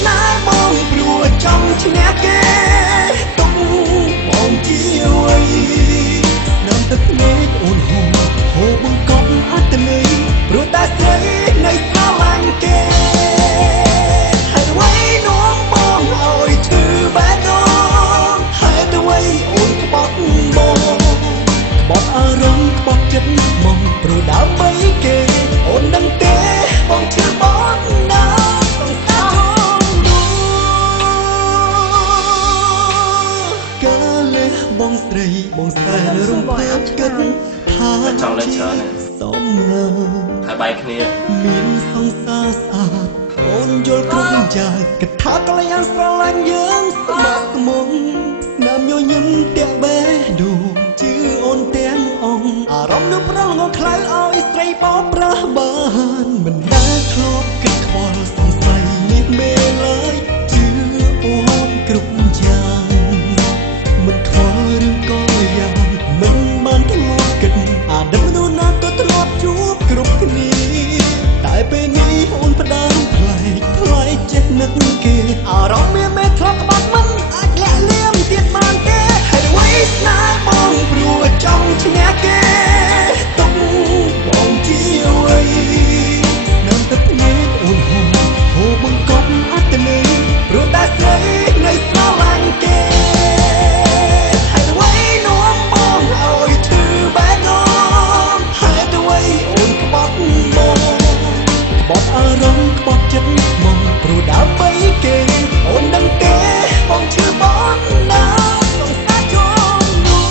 ស្នេហ៍បងព្រោះចង់ឈ្នះគេទុកបងជាអ្វីនៅទឹកភ្នែកអូនហូរបង្កប់អត្តន័យព្រោះតែស្រីនៅស្រឡាញ់គេហើយអ្វីនាំបងឲ្យឈឺបែបនោះហើយអ្វីអូនក្បត់បងបត់អារម្មណ៍ក្បត់ចិត្តមកព្រោះដើម្បីគេអូនដឹងទេបងឈឺបងណាต้องសារនោះកាលះបងស្រីបងសែនរំភើបគិតថាចង់លេងច្រើនសំងើហើយបែកគ្នាមានសង្សារស្អាតអូនយល់គ្រប់យ៉ាងគិតថាកល្យានស្រឡាញ់យើងស្មោះស្មងស្នាមញញឹមទាំងបេះដូងជឿអូនទាំងអង្គអារម្មណ៍នៅប្រងងខ្លៅឲ្យស្រីបោកប្រាស់បានមិនដែលធ្លាប់គិតខ្វល់សង្ស័យនេះមេឡើយជឿអូនគ្រប់យ៉ាងមិនខ្វល់ឬក៏យ៉ាងមិនបានធ្លាប់គិតអាដឹកមនុស្សណាក៏ធ្លាប់ជួបគ្រប់គ្នាតែពេលនេះអូនផ្ដាំផ្លែកចេះនឹកគេអារម្មណ៍មានធ្លាប់ក្បត់មិនអាចលាក់លៀមទៀតបានទេហើយអ្វីស្នេហ៍បងព្រោះចង់ឈ្នះគេទុកបងជាអ្វីនៅទឹកភ្នែកអូនហូរបង្កប់អត្តន័យព្រោះតែស្រីនៅស្រឡាញ់គេហើយអ្វីនាំបងឲ្យឈឺបែបនោះហើយអ្វីអូនក្បត់បងបត់អារម្មណ៍ក្បត់ចិត្តមកព្រោះដើម្បីគេអូនដឹងទេបងឈឺបងណាต้องសារជុំនោះ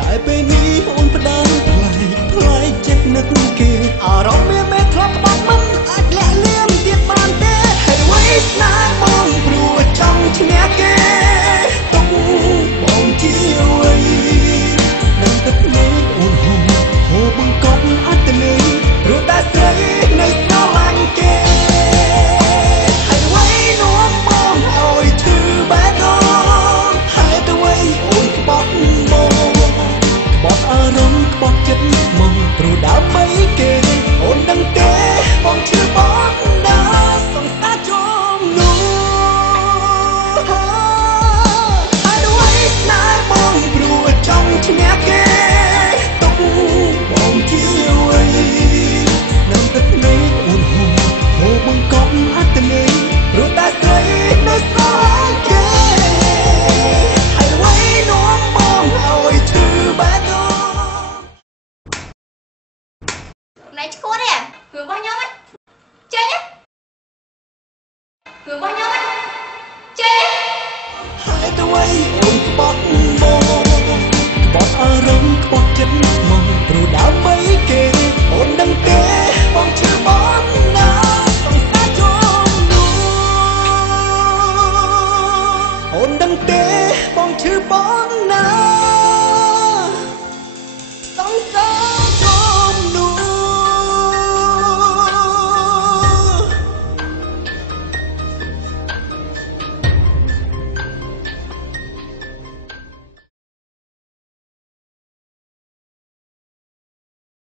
តែពេលនេះអូនផ្ដាំផ្លែកចេះនឹកគេអារម្មណ៍មានធ្លាប់ក្បត់មិនអាចលាក់លៀមទៀតបានទេហើយអ្វីស្នេហ៍បងព្រោះចង់ឈ្នះគេទុកបងជាអ្វីនៅទឹកភ្នែកអូនហូរបង្កប់អត្តន័យព្រោះតែស្រីនៅស្រឡាញ់គេហើយអ្វីនាំបងឲ្យឈឺបែបនោះហើយអ្វីអូនក្បត់បងបត់អារម្មណ៍ក្បត់ចិត្តមកព្រោះដើម្បីគេអូនដឹងទេបងឈឺបងណាសង្សារជុំ này chứ cô đây hướng bao nhiêu ấy chơi nhé hướng bao nhiêu ấy chơi nhé hai đôi ôm bọt mồ bọt rong bọt chất mong rồi đã mấy kề ôn đăng té bong chưa bọt na song xa chôm nu ôn đăng té bong chưa bọt na